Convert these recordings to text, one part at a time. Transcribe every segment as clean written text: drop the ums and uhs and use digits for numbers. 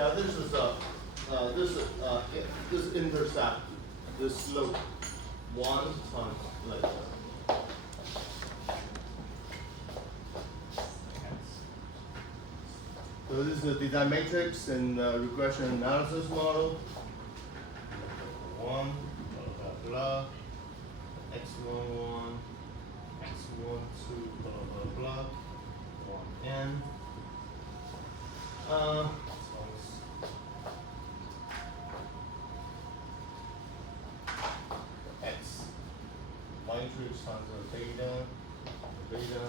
Yeah, this intercept, this slope, 1 times like that. So this is the design matrix and regression analysis model. 1, blah, blah, blah, x11, x12, blah, blah, blah, 1n. X matrix times the beta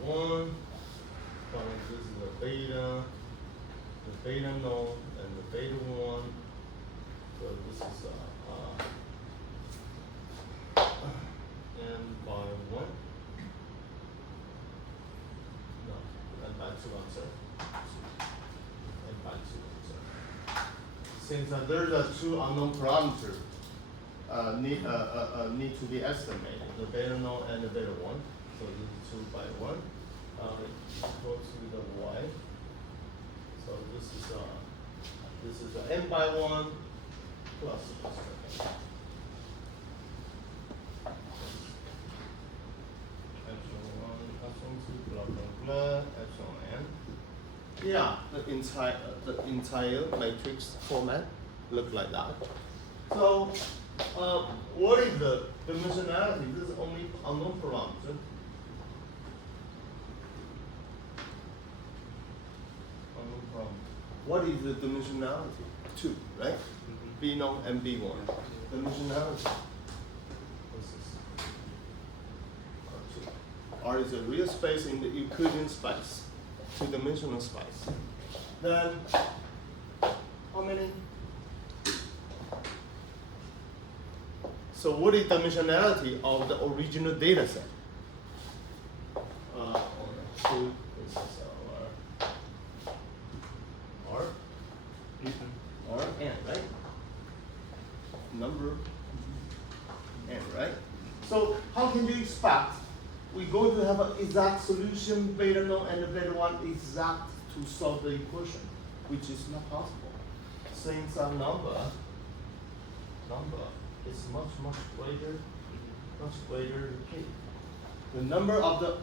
1 to 1. This is the beta node and the beta 1. So this is n by 1. No, n by 2, I'm sorry. N by 2, I'm sorry. Since there's a 2 unknown parameters need to be estimated, the beta node and the beta 1. So this is 2 by 1. Equal to the y. So this is n by 1 plus epsilon 1, epsilon 2, blah blah blah, epsilon n. Yeah, the entire matrix format look like that. So what is the dimensionality? This is only unknown parameter. What is the dimensionality? 2, right? B known and B1. Dimensionality. R is a real space in the Euclidean space, 2-dimensional space. Then, how many? So what is dimensionality of the original data set? Two. Or n, right? Number n, right? So how can you expect we're going to have an exact solution, beta node and beta 1 exact to solve the equation, which is not possible. Since a number is much greater than k. The number of the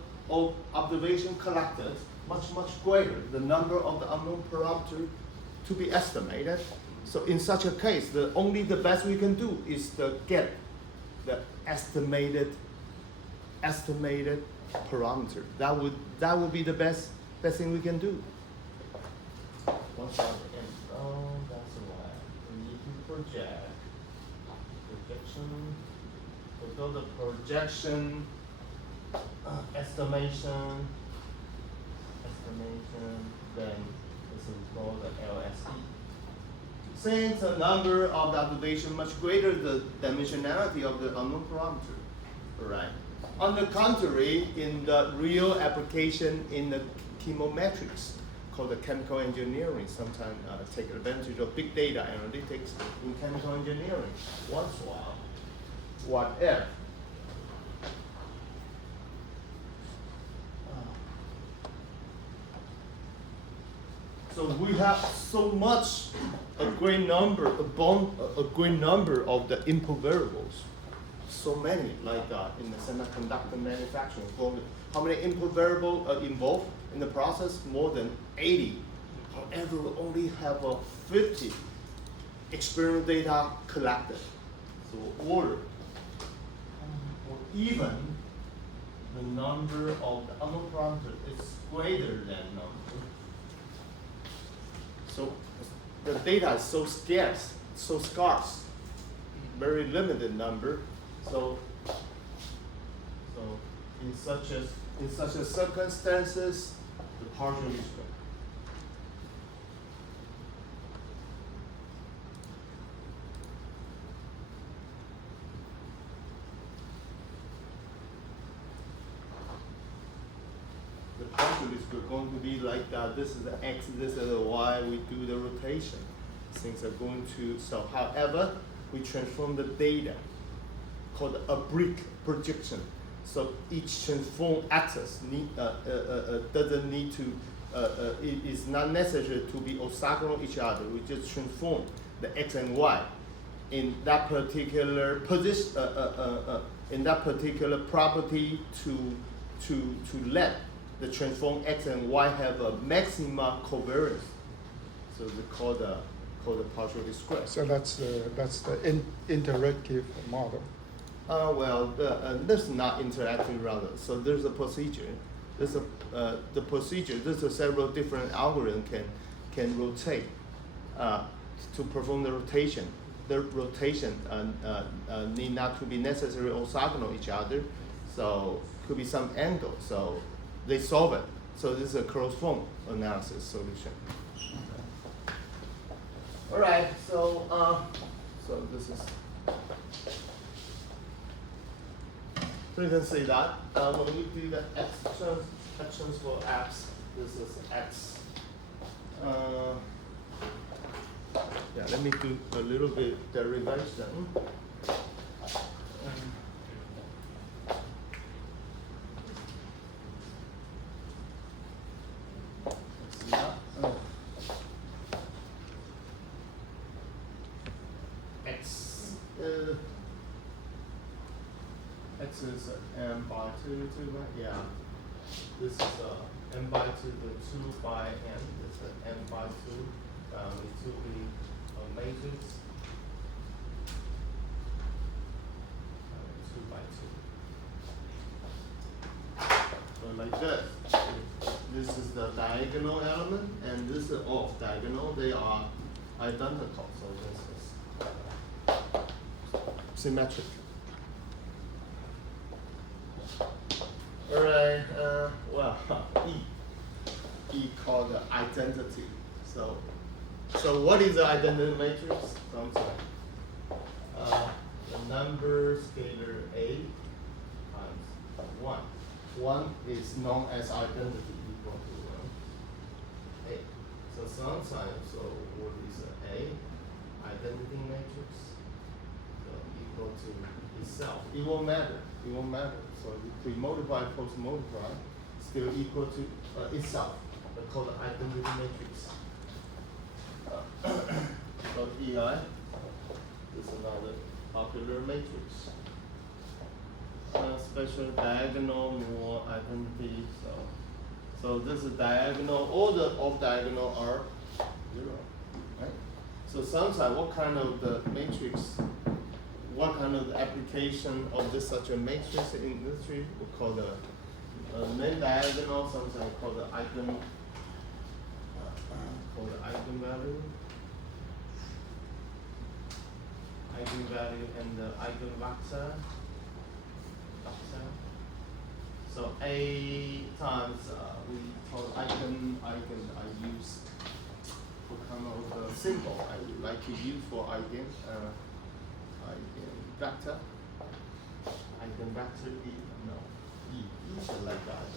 observation collected much greater. The number of the unknown parameter to be estimated. So in such a case, only the best we can do is to get the estimated parameter. That would be the best thing we can do. Once that's why we need to projection, the projection, estimation, then this is called the LSE. Since the number of the observation much greater the dimensionality of the unknown parameter, right? On the contrary, in the real application in the chemometrics, called the chemical engineering, sometimes take advantage of big data analytics in chemical engineering. Once in a while, what if? So we have so much, a great number of the input variables. So many, like in the semiconductor manufacturing. How many input variables are involved in the process? More than 80. However, we only have 50 experimental data collected. So order, or even the number of the unknown parameters is greater than number. So the data is so scarce, very limited number. So in such a circumstances, the partial is good. The partial is going to be like that. This is the x, this is the y. We do the rotation. Things are going to. So, however, we transform the data, called a brick projection. So each transform axis doesn't need to it is not necessary to be orthogonal each other. We just transform the x and y in that particular position, in that particular property to let the transform x and y have a maximum covariance. So they call the partial express. So that's the interactive model. Well, this is not interactive rather. So there's a procedure. There's the procedure. There's several different algorithms can rotate to perform the rotation. The rotation need not to be necessarily orthogonal each other. So could be some angle. So they solve it. So this is a closed form analysis solution. All right. So this is. So you can see that when we do the actions for x, this is x. Yeah, let me do a little bit derivation. X is m by 2, right? Yeah. This is m by 2, the 2 by n. This is m by 2. It will be a matrix. 2 by 2. So like this. This is the diagonal element, and this is off diagonal. They are identical. So this is symmetric. All right. Well, E called the identity. So what is the identity matrix? So I'm sorry. The number scalar A times 1. 1 is known as identity equal to A. So sometimes, so what is A? Identity matrix. So equal to itself. It won't matter. It won't matter. So if we multiply, post multiply, still equal to itself. We call the identity matrix. So EI is another popular matrix. Special diagonal more identity. So this is diagonal. All the off diagonal are 0, right? So sometimes what kind of the matrix? What kind of application of this such a matrix in industry we call the main diagonal, sometimes called the eigenvalue. Eigenvalue and the eigenvector. So A times we call eigen I use what kind of symbol I would like to use for eigenvector. Eigenvector E, no, E is like that.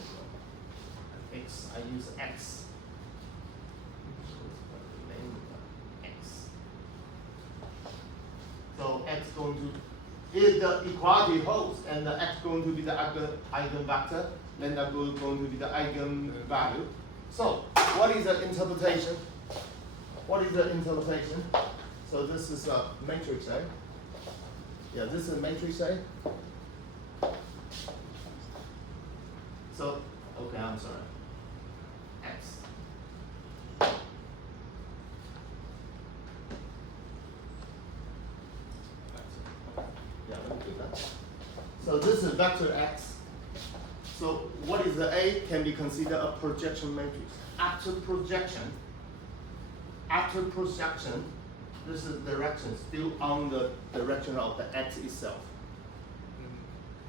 X, I use X. X. So X going to, if the equality holds and the X going to be the eigenvector, then that going to be the eigenvalue. So what is the interpretation? What is the interpretation? So this is a matrix, right? Yeah, this is matrix A. So, okay, I'm sorry. X. Yeah, let me do that. So this is vector X. So what is the A? Can be considered a projection matrix. After projection, this is direction still on the direction of the X itself.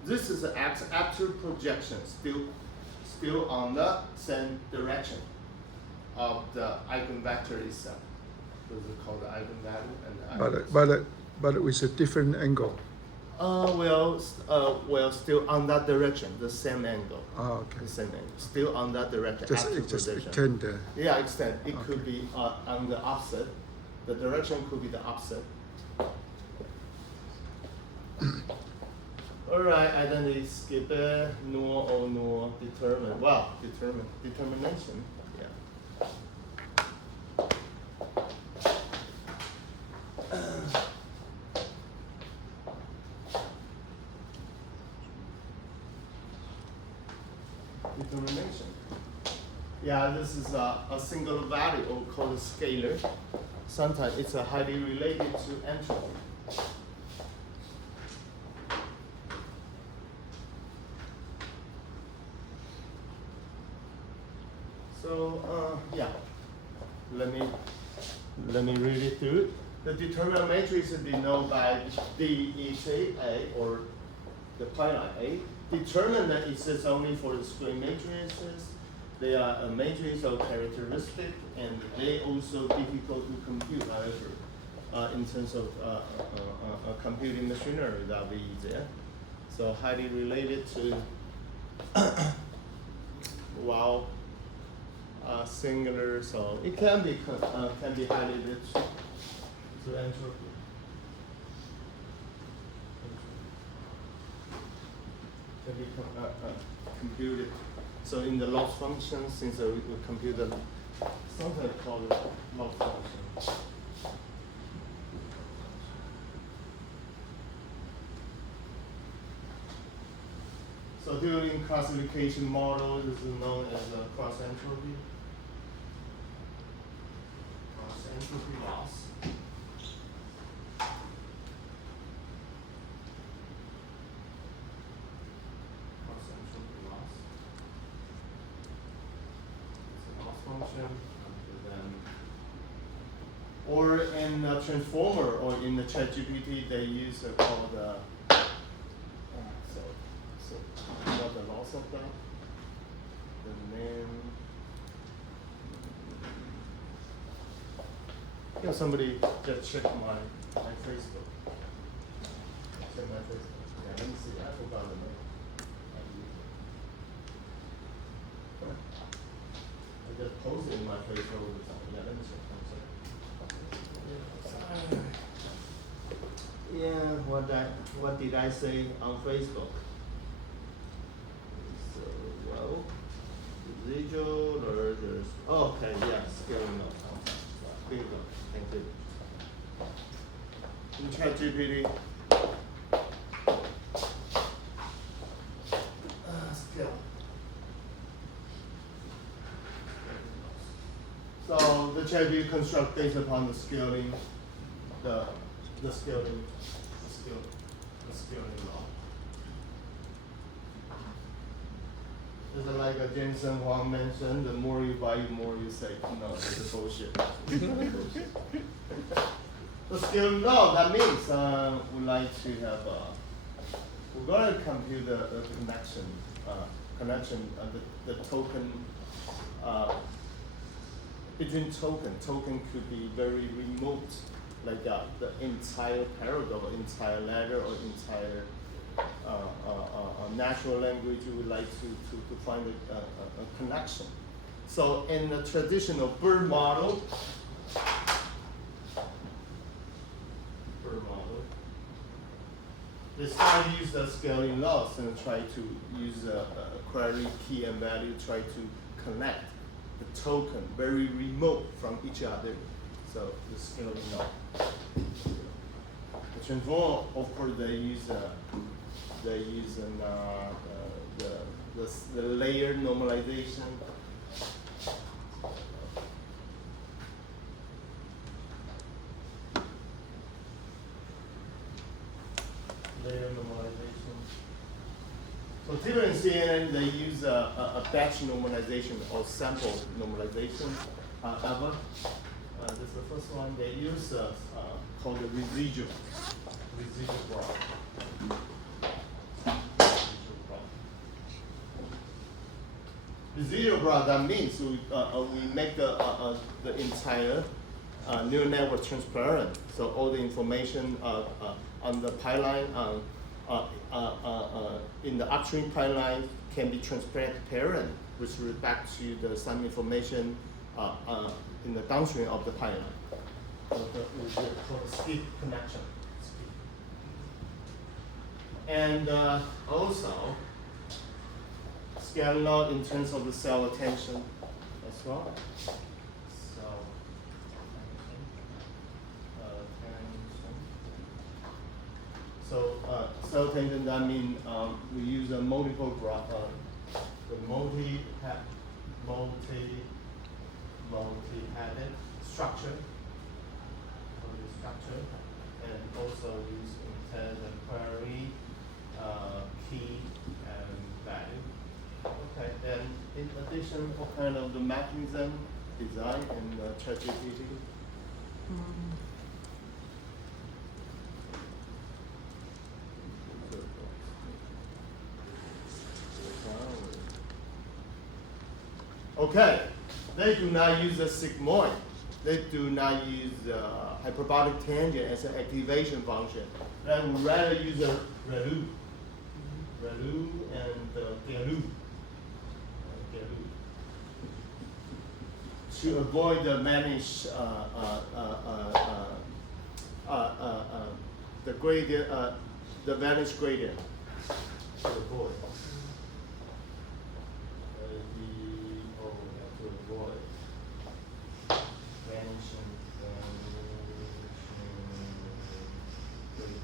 This is the X after projection still on the same direction of the eigenvector itself. This is called the eigenvalue and the eigenvector. But with a different angle. Well, still on that direction, the same angle. Oh, okay. The same angle, still on that direction. Just extend the. Yeah, extend. It could be on the opposite. The direction could be the opposite. All right, identity skip it. Null or null determine. Well, determination. Yeah. determination. Yeah, this is a single value or called a scalar. Sometimes it's highly related to entropy. So yeah, let me read it through. The determinant matrix is denoted by D each A or the pipeline A. Determinant is only for the square matrices. They are a matrix of characteristic, and they also difficult to compute. However, in terms of computing machinery, that'll be easier. So highly related to wow, singular. So it can be highly related to entropy. Can be computed. So in the loss function, since we compute the sometimes called loss function. So during classification model, this is known as cross entropy. Cross entropy loss. Function, or in a transformer or in the ChatGPT, they use called so what the loss of that? The name. You know, somebody just check my Facebook. Check my Facebook. Yeah, let me see. I forgot the name. I just posted in my Facebook all the time. Yeah, let me check. Yeah, what did I say on Facebook? So well, residual mergers. Oh, okay, yeah, scaling up. Bingo. Thank you. In ChatGPT. Scale. So the ChatGPT construct based upon the scaling, the scaling law. Just like Jensen Huang mentioned, the more you buy, the more you say, no, this is bullshit. The scaling law, that means we like to have we're going to compute the connection, the token. Between token could be very remote, like the entire paragraph, or entire letter, or entire natural language. We would like to find a connection. So in the traditional BERT model, they start to use the scaling laws and try to use a query key and value, try to connect the token very remote from each other. So the scaling law. The transform, of course, they use the layer normalization. Layer normalization. So typically in CNN, they use a batch normalization or sample normalization. However, this is the first one. They use called the residual graph. Residual graph, that means we make the entire neural network transparent. So all the information on the pipeline, in the upstream pipeline can be transparent, which will back to some information in the downstream of the pipeline. Called the skip connection. And also, scaling law in terms of the cell attention as well. So cell attention, that means we use a multiple graph, multi-headed structure, and also use instead the query, key, and value. Okay, and in addition, what kind of the mechanism design in ChatGPT? Okay, they do not use a sigmoid. They do not use hyperbolic tangent as an activation function. They would rather use a ReLU and GeLU. To avoid the manage the gradient, the vanish gradient. To avoid. To avoid vanishing gradient.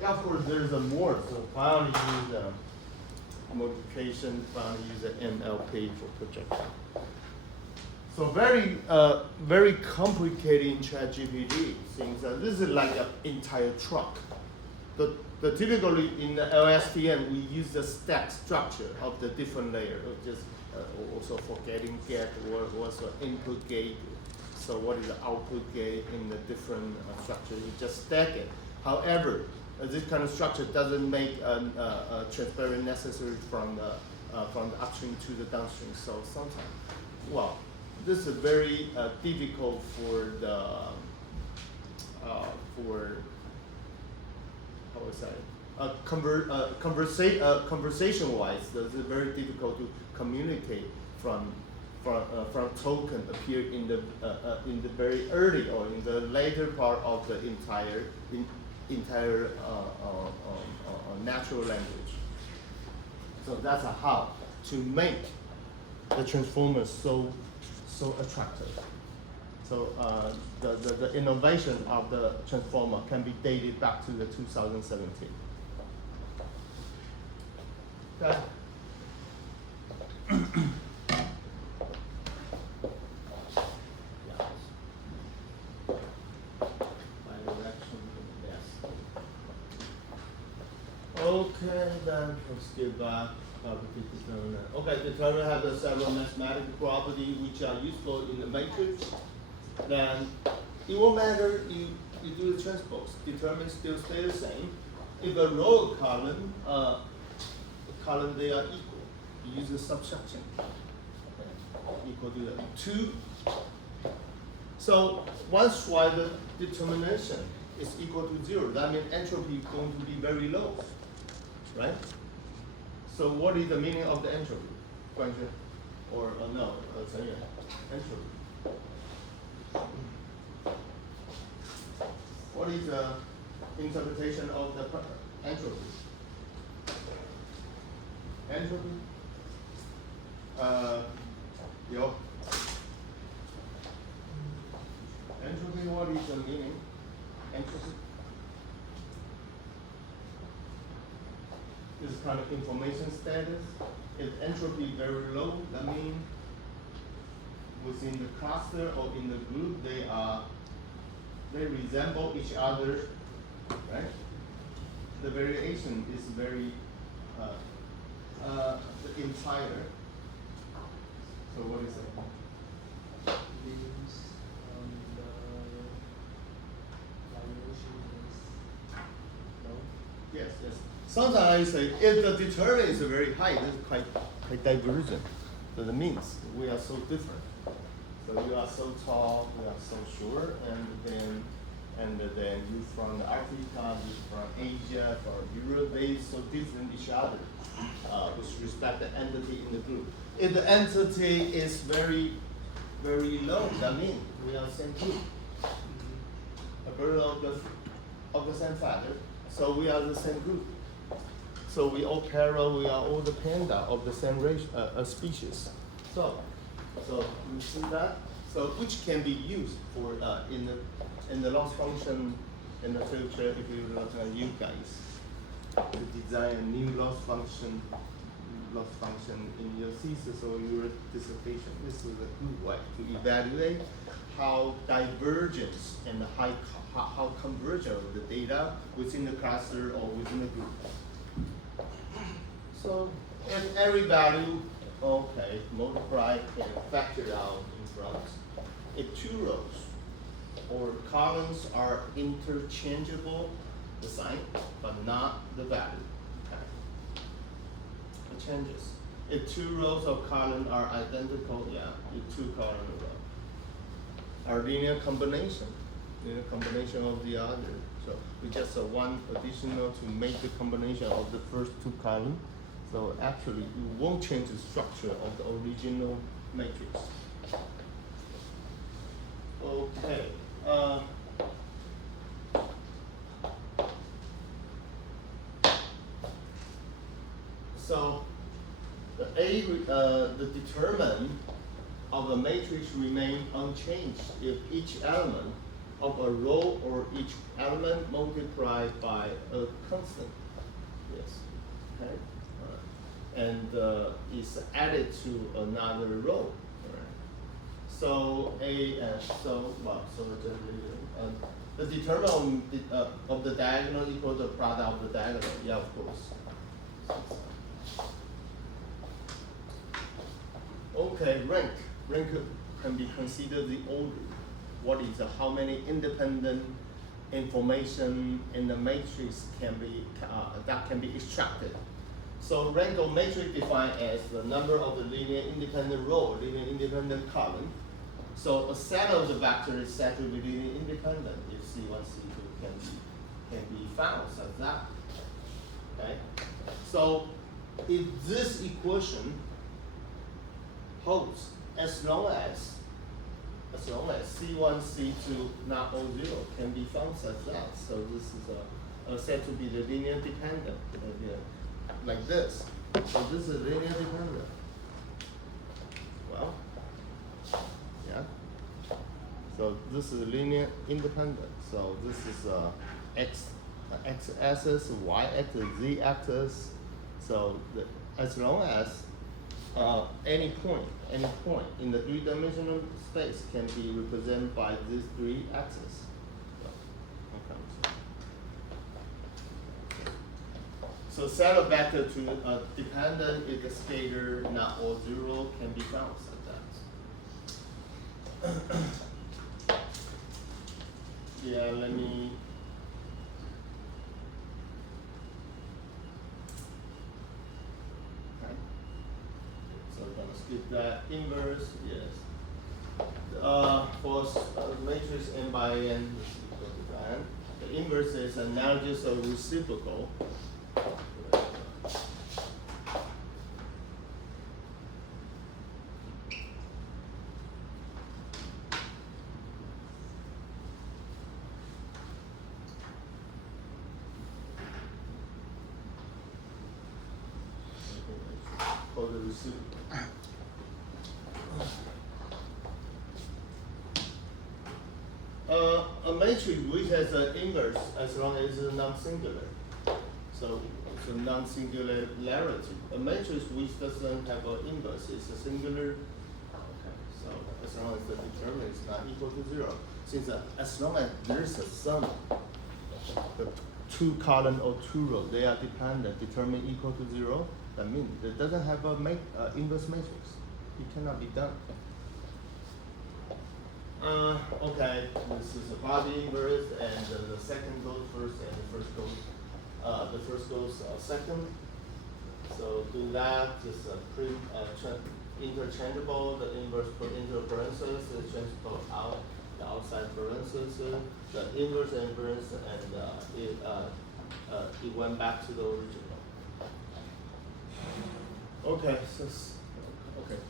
Yeah, of course, there's a more. So finally use multiplication. Finally use the NLP for projection. So very complicated in ChatGPT. Things this is like an entire truck. The typically in the LSTM we use the stack structure of the different layers. Just also for getting get or also input gate. So what is the output gate in the different structure? You just stack it. However, this kind of structure doesn't make transparent necessary from the upstream to the downstream. So sometimes, well, this is very difficult for the conversation-wise. This is very difficult to communicate from token appear in the very early or in the later part of the entire natural language. So that's how to make the transformers so attractive. So the innovation of the transformer can be dated back to the 2017. Okay. Okay, then let's get back. Okay, determinant have the several mathematical properties which are useful in the matrix. Then it won't matter you do the transpose. Determinant still stay the same. If a row column, they are equal. You use the subtraction. Okay. Equal to the 2. So once while the determination is equal to 0, that means entropy is going to be very low. Right? So what is the meaning of the entropy? Or no, entropy. What is the interpretation of the entropy? Entropy? Entropy, what is the meaning? Entropy? This kind of information status. If entropy very low, that means within the cluster or in the group they resemble each other, right? The variation is very the entire. So what is it? Yes. Sometimes I say if the determinant is very high, this is quite divergent. So that means we are so different. So you are so tall, we are so short, and then you from Africa, you from Asia, from Europe, they so different each other with respect to the entity in the group. If the entity is very, very low, that means we are the same group. A bird of the same feather, so we are the same group. So we all parallel, we are all the panda of the same race, species. So you see that? So which can be used for in the loss function in the future, if you look at you guys, to design a new loss function in your thesis or your dissertation, this is a good way to evaluate how divergence and how convergence of the data within the cluster or within the group. So if every value, okay, multiply and factor out in front, if two rows or columns are interchangeable, the sign, but not the value, okay, it changes. If two rows of column are identical, yeah, if two column row are linear combination of the other. So we just one additional to make the combination of the first two columns. So actually, you won't change the structure of the original matrix. Okay. So the determinant of the matrix remain unchanged if each element of a row or each element multiplied by a constant. Yes. Okay. And is added to another row. Right. So the determinant of the diagonal equals the product of the diagonal. Yeah, of course. Okay, rank can be considered the order. What is how many independent information in the matrix can be that can be extracted. So rank of matrix defined as the number of the linear independent row, linear independent column. So a set of the vectors is said to be linear independent if C1, C2 can be found such that. Okay. So if this equation holds as long as C1, C2 not all zero can be found such that. So this is said to be the linear dependent. Like this. So this is linear dependent. Well, yeah. So this is linear independent. So this is x-axis, y-axis, z-axis. So as long as any point in the three-dimensional space can be represented by these three axes. So set of vector to dependent if the scalar not all zero can be found like that. Yeah, let me. Okay. So I'm gonna skip that inverse. Yes. For matrix n by n is equal to n. The inverse is analogous or reciprocal. For the reciprocal. A matrix which has an inverse as long as it's non-singular. So it's a non-singularity. A matrix which doesn't have an inverse is a singular. Okay. So as long as the determinant is not equal to zero, since as long as there's a sum, the two column or two row, they are dependent, determinant equal to zero. That means it doesn't have a inverse matrix. It cannot be done. Okay, this is a body inverse, and the second goes first, and the first goes second. So do that. Just print interchangeable. The inverse put into a parenthesis, the transfer out the outside parenthesis. The inverse and inverse, and it went back to the original. Okay, so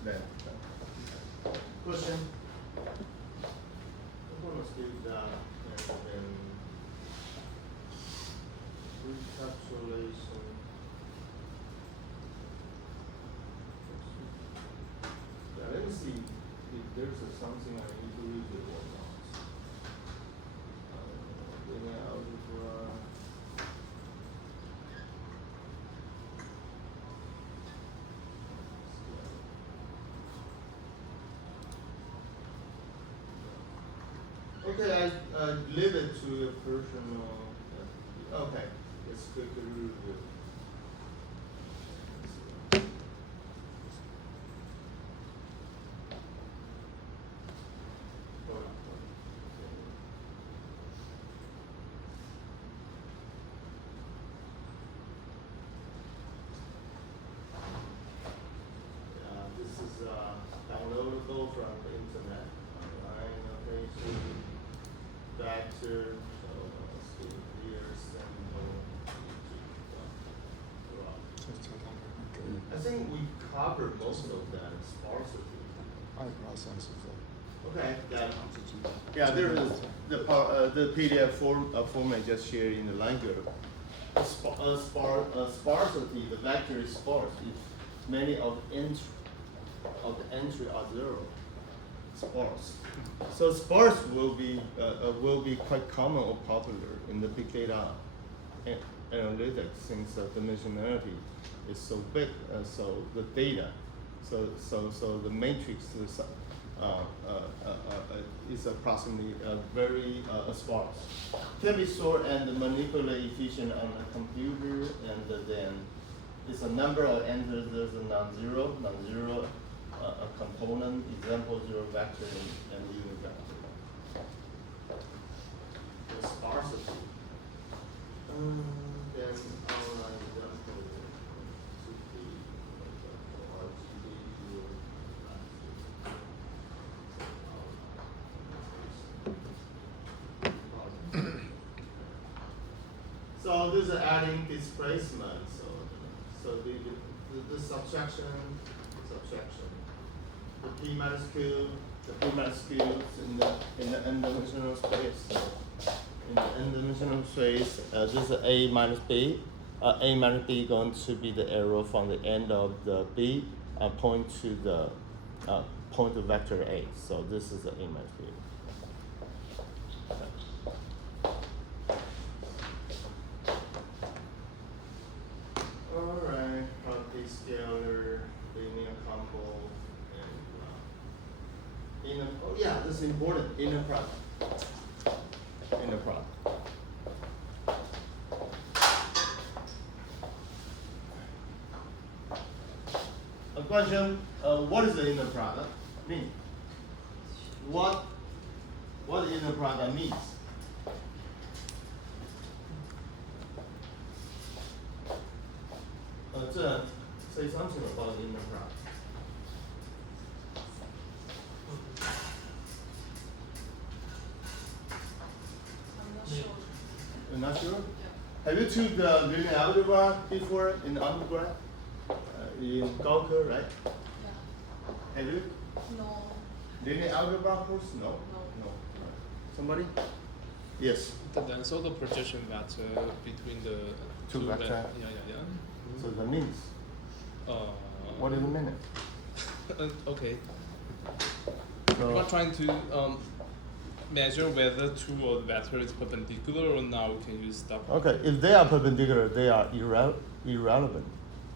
then question. I'm gonna skip that and then recapitulation. Yeah, let me see if there's something I need to read or not. linear algebra. Okay, I leave it to a personal. Okay, let's quickly review. This is downloadable from the internet online. Okay, so vector. So let's do here sample. I think we covered most of that sparsity. Okay, got it. Yeah, there is the PDF format just shared in the line group. Sparsity, the vector is sparse if many of the entry are zero. Sparse. So sparse will be quite common or popular in the big data analytics since the dimensionality is so big. So the data, so the matrix is approximately very sparse. Can be stored and manipulated efficient on a computer, and then it's a number of enters. There's a non-zero a component, example zero vector and unit vector. The sparsity. Then outline example should be So this is adding displacement. So the subtraction. The p minus q is in the n-dimensional space. So in the n-dimensional space, this is a minus b. A minus b going to be the arrow from the end of the b point to the point of vector a. So this is the a minus b. All right, scalar, linear combo. Oh yeah, this is important. Inner product. A question: what is the inner product mean? What inner product means? Say something about the inner product. You're not sure? Yeah. Have you took the linear algebra before in undergrad? In Gaoke, right? Yeah. Have you? No. Linear algebra course? No. Somebody? Yes. Then so the projection vector between the two vectors. Yeah. So that means. What does it mean? Okay. So You are trying to measure whether two of the vector is perpendicular, or now we can use stuff. okay, if they are perpendicular, they are irrelevant,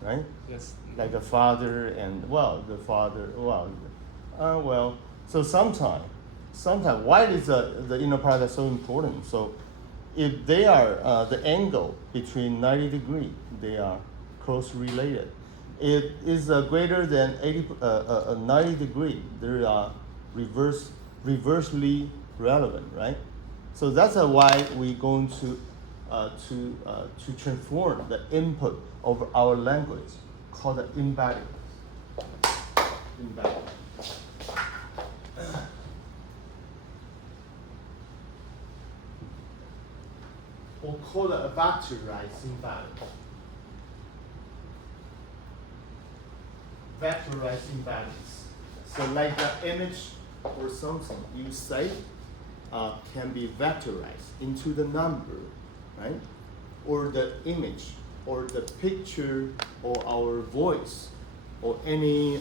right? Yes. Like the father and so sometimes why is the inner product so important? So if they are the angle between 90 degrees, they are close related. If it's greater than 90 degrees, they are reversely relevant, right? So that's why we're going to transform the input of our language, called the embedding. Or call it a vectorized embedding. Vectorized embeddings. So like the image or something you say can be vectorized into the number, right? Or the image, or the picture, or our voice, or any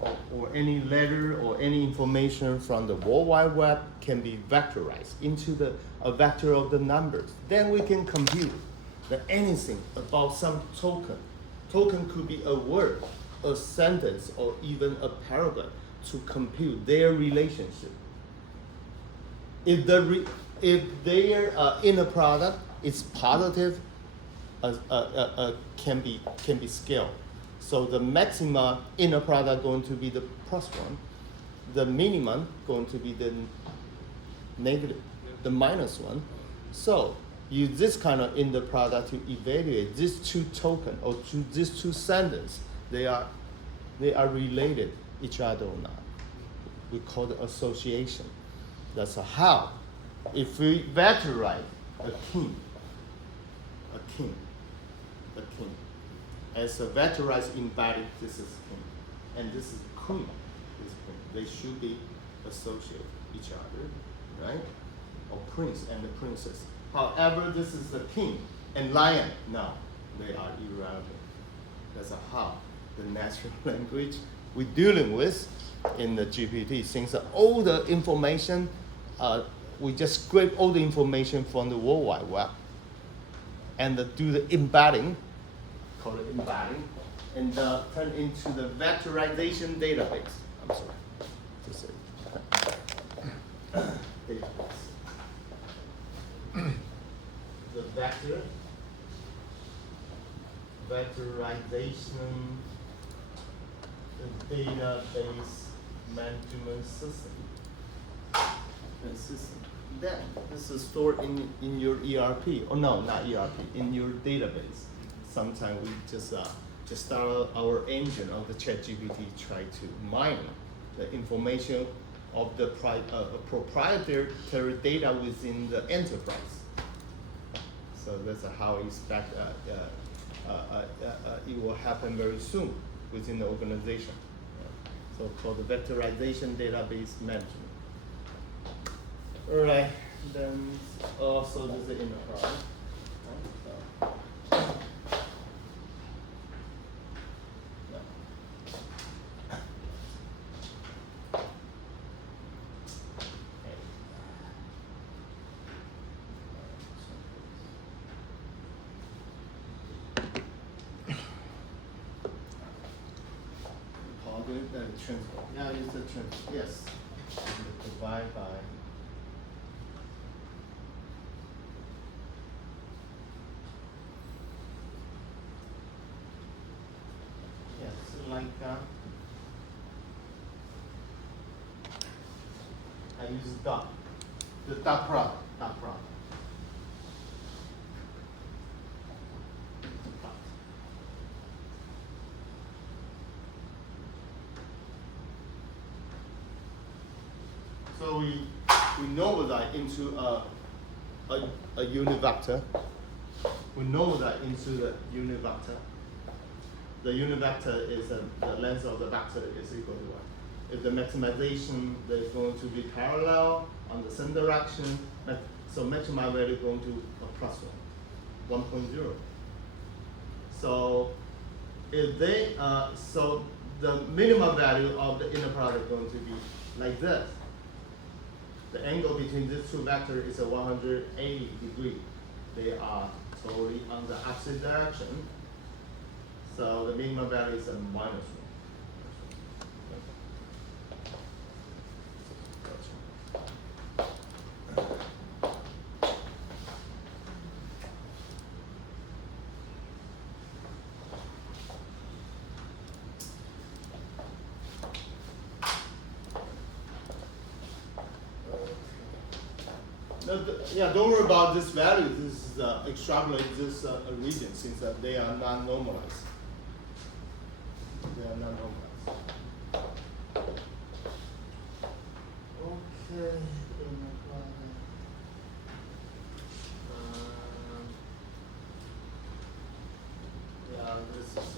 or any letter or any information from the World Wide Web can be vectorized into a vector of the numbers. Then we can compute anything about some token. Token could be a word, a sentence, or even a paragraph to compute their relationship. If their inner product is positive, can be scaled. So the maxima inner product going to be the +1, the minimum going to be the negative, the -1. So use this kind of inner product to evaluate these two tokens or these two sentences. They are related each other or not. We call it association. That's how. If we vectorize a king, as a vectorized embodied, this is king, and this is queen. This queen. They should be associated each other, right? Or prince and the princess. However, this is the king and lion. No, they are irrelevant. That's how the natural language we're dealing with in the GPT. Since all the information, we just scrape all the information from the World Wide Web and do the embedding, call it embedding, and turn into the vectorization database. I'm sorry to say database. The vectorization the database management system. Then this is stored in your ERP. Oh no, not ERP, in your database. Sometimes we just start our engine of the ChatGPT, try to mine the information of the proprietary data within the enterprise. So that's how we expect it will happen very soon within the organization. So called the vectorization database management. All right, then also there's the inner product. Transport. Yeah, it's a transport. Yes. Divide by. Yes, like I use dot. The dot product. Dot product. So we know that into a unit vector. We know that into the unit vector. The unit vector is the length of the vector is equal to 1. If the maximization is going to be parallel on the same direction, so maximum value is going to a +1, 1.0. So if they so the minimum value of the inner product is going to be like this. The angle between these two vectors is a 180 degree. They are totally on the opposite direction. So the minimum value is a -1. Yeah, don't worry about this value. This is extrapolate this region since they are not normalized. They are not normalized. Okay. Yeah, this is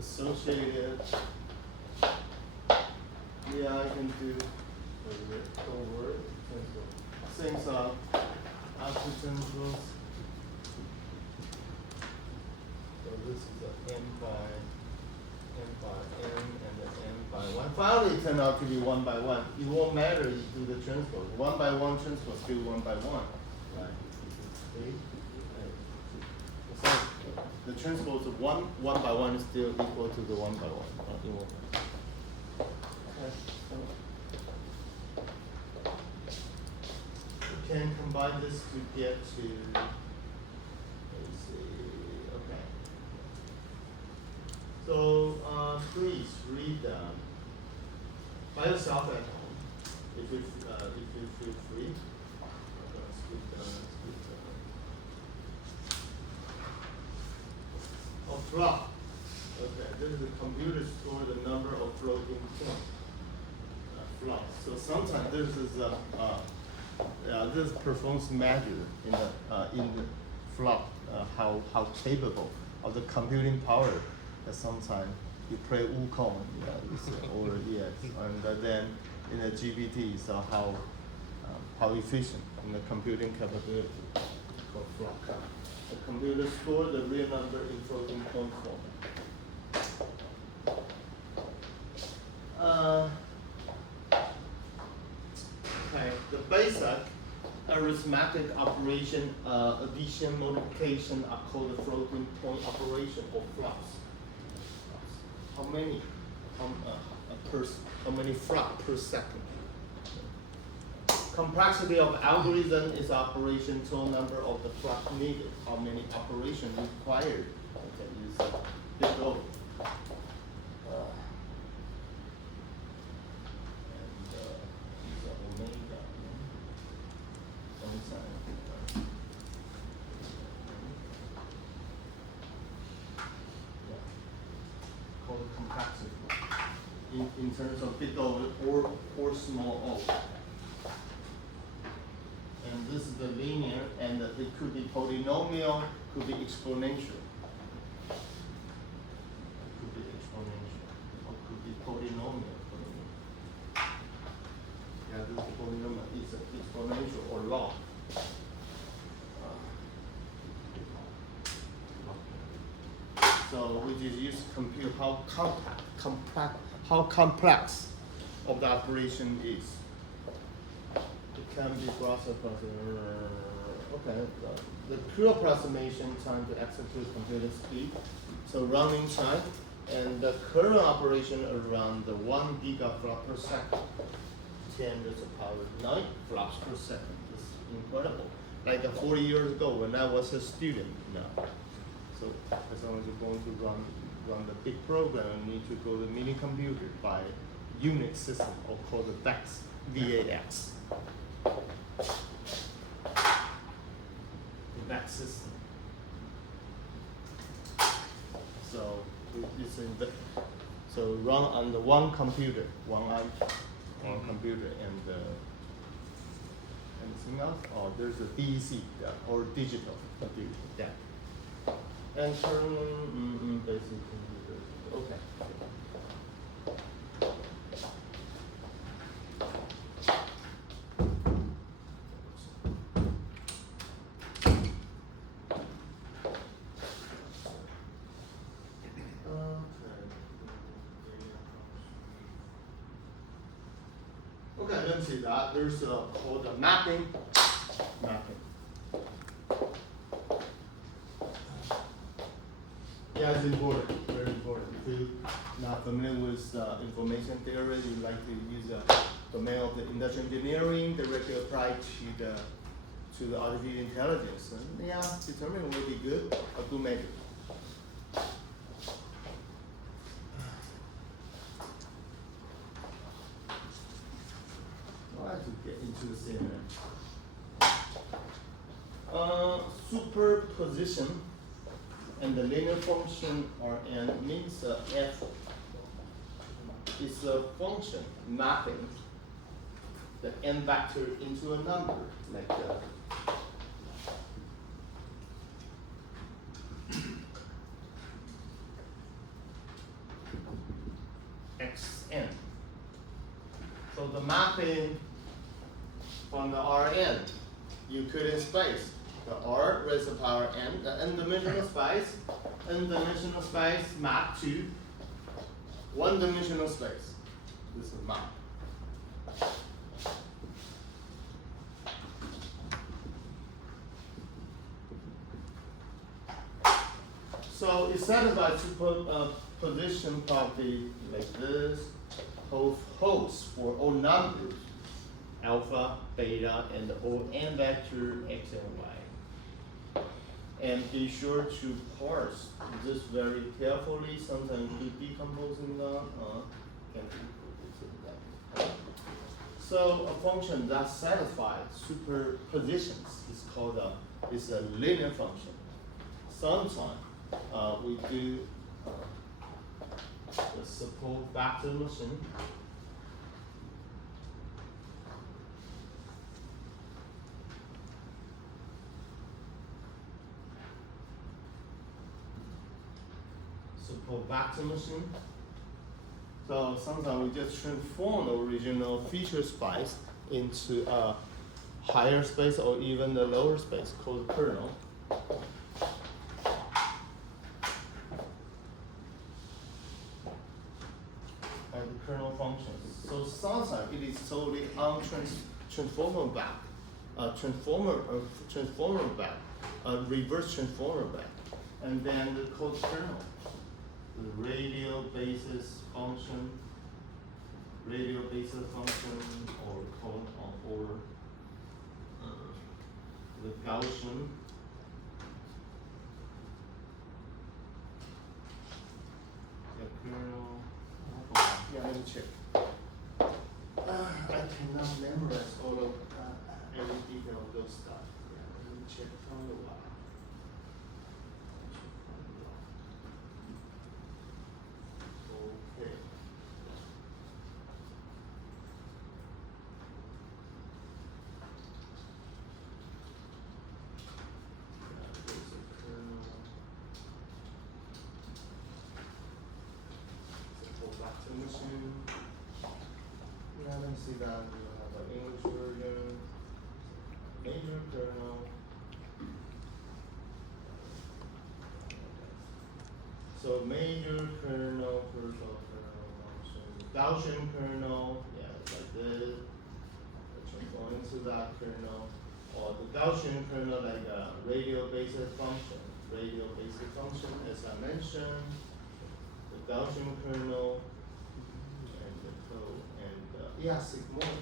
associated. Yeah, I can do over. Things are artificial. So this is a n by n. finally it turned out to be 1 by 1. It won't matter if you do the transpose. 1 by 1 transpose still 1 by 1. Right? See? So the transpose of 1 by 1 is still equal to the 1 by 1. It won't matter. Okay, so we can combine this to get to, let's see, okay. So please read by yourself at home if you feel free. Flop. Okay, this is a computer store the number of floating points. Flops. So sometimes this is performance measure in the flop how capable of the computing power. That sometimes you play Wukong, or yes, and then in the GPT, so how efficient in the computing capability for flop. The computer store the real number in floating point form. Okay, the basic arithmetic operation, addition, multiplication are called the floating point operation or flops. How many flops per second? Complexity of algorithm is operation total number of the flops needed. How many operations required? Okay, use big O. Called complexity in terms of big O or small o. And this is the linear, and it could be polynomial, could be exponential. Could be exponential, or could be polynomial. Yeah, this is polynomial. It's exponential or log. So we just use to compute how complex of the operation is. It can be gross approximation. Okay, the true approximation time to execute computer speed. So running time and the current operation around the 1 gigaflop per second. 10 to the power 9 flops per second. It's incredible. Like 40 years ago when I was a student now. So as long as you're going to run the big program, you need to go to mini computer by unit system or called the VAX, VAX. The VAX system. So it's so run on the one computer, one computer, and anything else? Oh, there's a DEC or digital computer. Yeah. And current basic computer. Okay. Okay, let me see that. There's called a mapping. Yeah, it's important, very important. If you're not familiar with information theory, you like to use the domain of the industrial engineering directly applied to the artificial intelligence. And yeah, determine will be good, a good measure. I have to get into the CNN. Superposition and the linear function Rn means f is a function mapping the n vector into a number like xn. So the mapping from the Rn, you could in space. The R raised to the power n, the n-dimensional space map to one-dimensional space. This is map. So it satisfies superposition property like this, holds for all numbers, alpha, beta, and all n vector x and y. And be sure to parse this very carefully. Sometimes you decomposing them, can decomposing them. So a function that satisfies superpositions is called is a linear function. Sometimes we do the support vector machine. Support vector machine. So sometimes we just transform the original feature space into a higher space or even the lower space called kernel. And the kernel functions. So sometimes it is solely on transformer back, transformer back, reverse transformer back, and then the code kernel, the radial basis function, or code or the Gaussian. The kernel. Yeah, let me check. I cannot memorize all of every detail of those stuff. Yeah, let me check from the while. Okay. There's a kernel. Support vector machine. Yeah, let me see that. We have an English version, major kernel. So major kernel, virtual kernel function, Gaussian kernel, yeah, it's like this. Transform into that kernel, or the Gaussian kernel like a radial basis function. Radial basis function, as I mentioned, the Gaussian kernel, and the code, and yeah, sigmoid.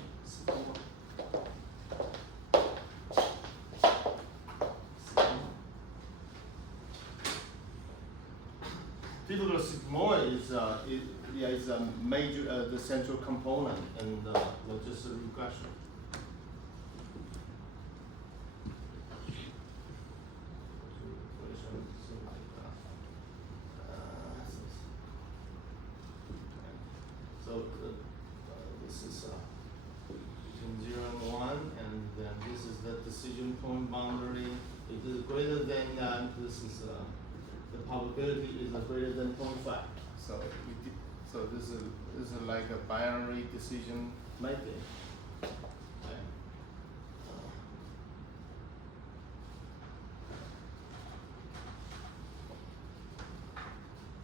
Typical sigmoid is a major the central component in the logistic regression. So this is between 0 and 1, and then this is the decision point boundary. If it is greater than that, this is the probability is greater than 0.5. So this is like a binary decision making. Okay.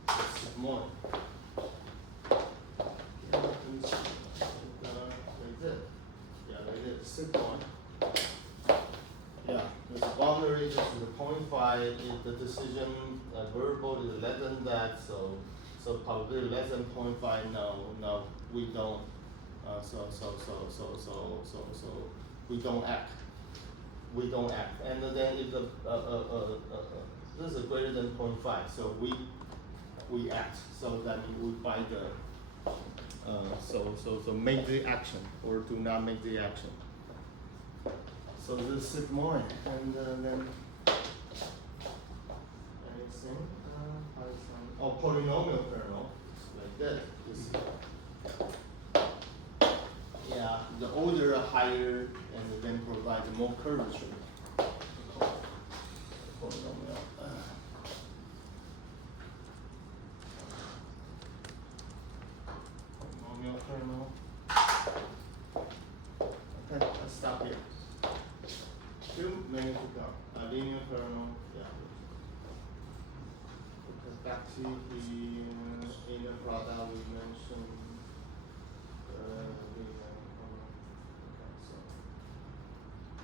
Sigmoid. Like this. Yeah, like this. Sigmoid. Yeah, the boundary is the 0.5. If the decision variable is less than that, so probability less than 0.5. No, we don't. So we don't act. We don't act. And then if the this is greater than 0.5, so we act. So that means we buy the so make the action or do not make the action. So this is sigmoid, and then anything, polynomial kernel, like this. Yeah, the order higher, and then provide more curvature. Polynomial. Polynomial kernel. Okay, let's stop here. 2 minutes to go. Linear kernel, yeah. Because back to the inner product we mentioned.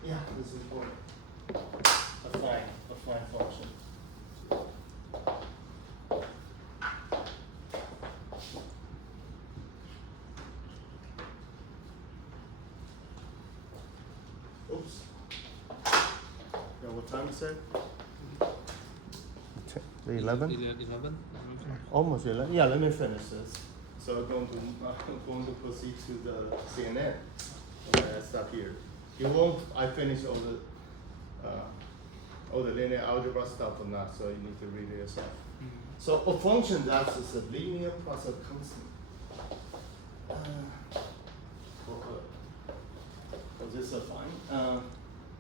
Yeah, this is for affine function. Oops. Yeah, what time is it? The 11? 11. Almost 11. Yeah, let me finish this. So I'm going to proceed to the CNN. Okay, I stop here. You won't. I finish all the linear algebra stuff or not, so you need to read it yourself. So a function that is a linear plus a constant. This is fine.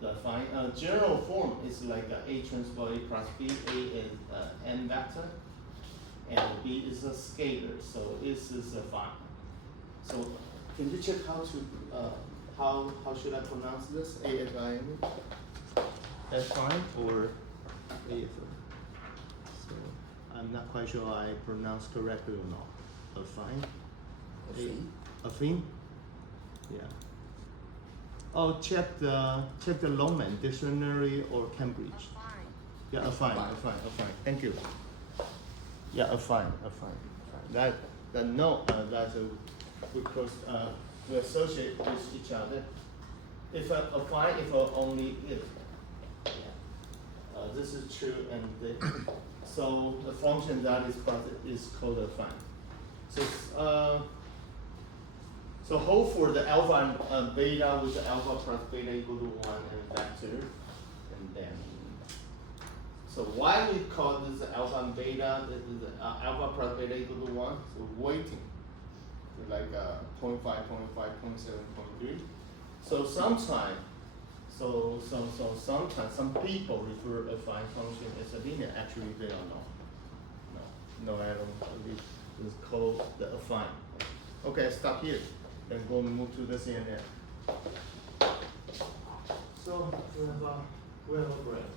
The fine general form is like A transpose A plus B. A is n vector, and B is a scalar. So this is a fine. So can you check how to how should I pronounce this? A F I N? Affine or A F I N? So I'm not quite sure I pronounce correctly or not. Affine. Affine. Yeah. Oh, check the Longman dictionary or Cambridge. Yeah, affine. Thank you. Yeah, affine. That no, that's because we associate with each other. If affine, if only if. Yeah. This is true, and so the function that is called affine. So so hold for the alpha and beta with the alpha plus beta equal to 1 and vector, and then, so why we call this alpha and beta, this is alpha plus beta equal to 1, so weighting, so like 0.5, 0.5, 0.7, 0.3. So sometimes, sometimes some people refer a affine function as a linear, actually they are not. No, I don't believe it's called the affine. Okay, stop here. Then go move to the CNN. So we have a break.